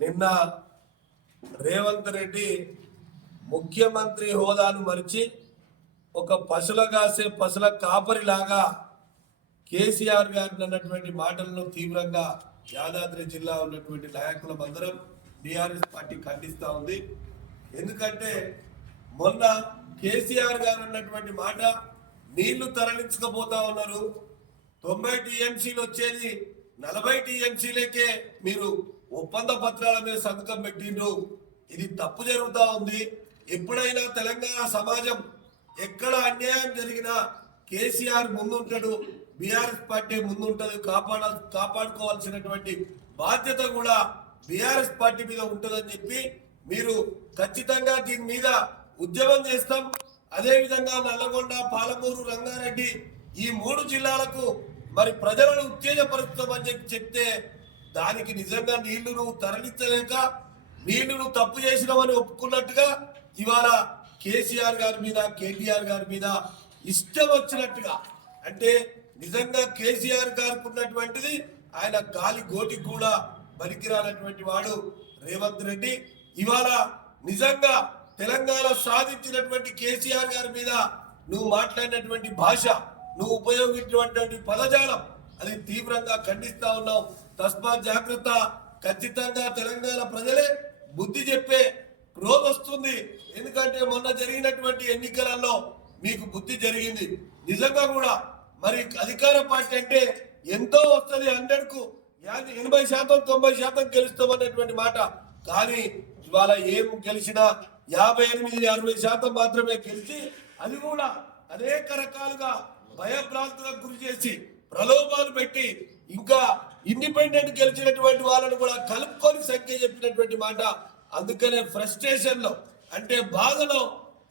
నిన్న రేవంత్ రెడ్డి ముఖ్యమంత్రి హోదాను మరిచి ఒక పశుల కాపరిలాగా కేసీఆర్ గారిని అన్నటువంటి మాటలను తీవ్రంగా యాదాద్రి జిల్లా ఉన్నటువంటి నాయకులందరం టీఆర్ఎస్ పార్టీ ఖండిస్తూ ఉంది. ఎందుకంటే మొన్న కేసీఆర్ గారు అన్నటువంటి మాట, నీళ్లు తరలించకపోతా ఉన్నారు, 90 టీఎంసీలు వచ్చేది 40 టీఎంసీలకే మీరు ఒప్పంద పత్రాల మీద సంతకం పెట్టిండ్రు, ఇది తప్పు జరుగుతూ ఉంది. ఎప్పుడైనా తెలంగాణ సమాజం ఎక్కడ అన్యాయం జరిగినా కేసీఆర్ ముందుంటాడు, బీఆర్ఎస్ పార్టీ ముందుంటది, కాపాడుకోవాల్సినటువంటి బాధ్యత కూడా బీఆర్ఎస్ పార్టీ మీద ఉంటుందని చెప్పి మీరు ఖచ్చితంగా దీని మీద ఉద్యమం చేస్తాం. అదేవిధంగా నల్లగొండ, పాలమూరు, రంగారెడ్డి ఈ 3 జిల్లాలకు మరి ప్రజలను ఉత్తేజపరుస్తామని చెప్తే దానికి నిజంగా నీళ్లు తరలించలేక నీళ్లు తప్పు చేసినామని ఒప్పుకున్నట్టుగా ఇవాళ కేసీఆర్ గారి మీద, కేటీఆర్ గారి మీద ఇష్టం వచ్చినట్టుగా, అంటే నిజంగా కేసీఆర్ గారికి ఉన్నటువంటిది ఆయన గాలి గోటికి కూడా పనికిరానటువంటి వాడు రేవంత్ రెడ్డి. ఇవాళ నిజంగా తెలంగాణ సాధించినటువంటి కేసీఆర్ గారి మీద నువ్వు మాట్లాడినటువంటి భాష, నువ్వు ఉపయోగించినటువంటి పదజాలం అది తీవ్రంగా ఖండిస్తా ఉన్నావు. తస్మాత్ జాగ్రత్త. ఖచ్చితంగా తెలంగాణ ప్రజలే బుద్ధి చెప్పే రోజు వస్తుంది. ఎందుకంటే మొన్న జరిగినటువంటి ఎన్నికలలో మీకు బుద్ధి జరిగింది. నిజంగా కూడా మరి అధికార పార్టీ అంటే ఎంతో వస్తుంది, 100కు 80% 90% గెలుస్తామన్నటువంటి మాట. కానీ ఇవాళ ఏం గెలిచినా 58-60% మాత్రమే గెలిచి, అది కూడా అనేక రకాలుగా భయభ్రాంతులకు గురి చేసి ప్రలోభాలు పెట్టి ఇంకా ఇండిపెండెంట్ గెలిచినటువంటి వాళ్ళను కూడా కలుపుకొని సంఖ్య చెప్పినటువంటి మాట. అందుకనే ఫ్రస్ట్రేషన్ లో, అంటే బాధలో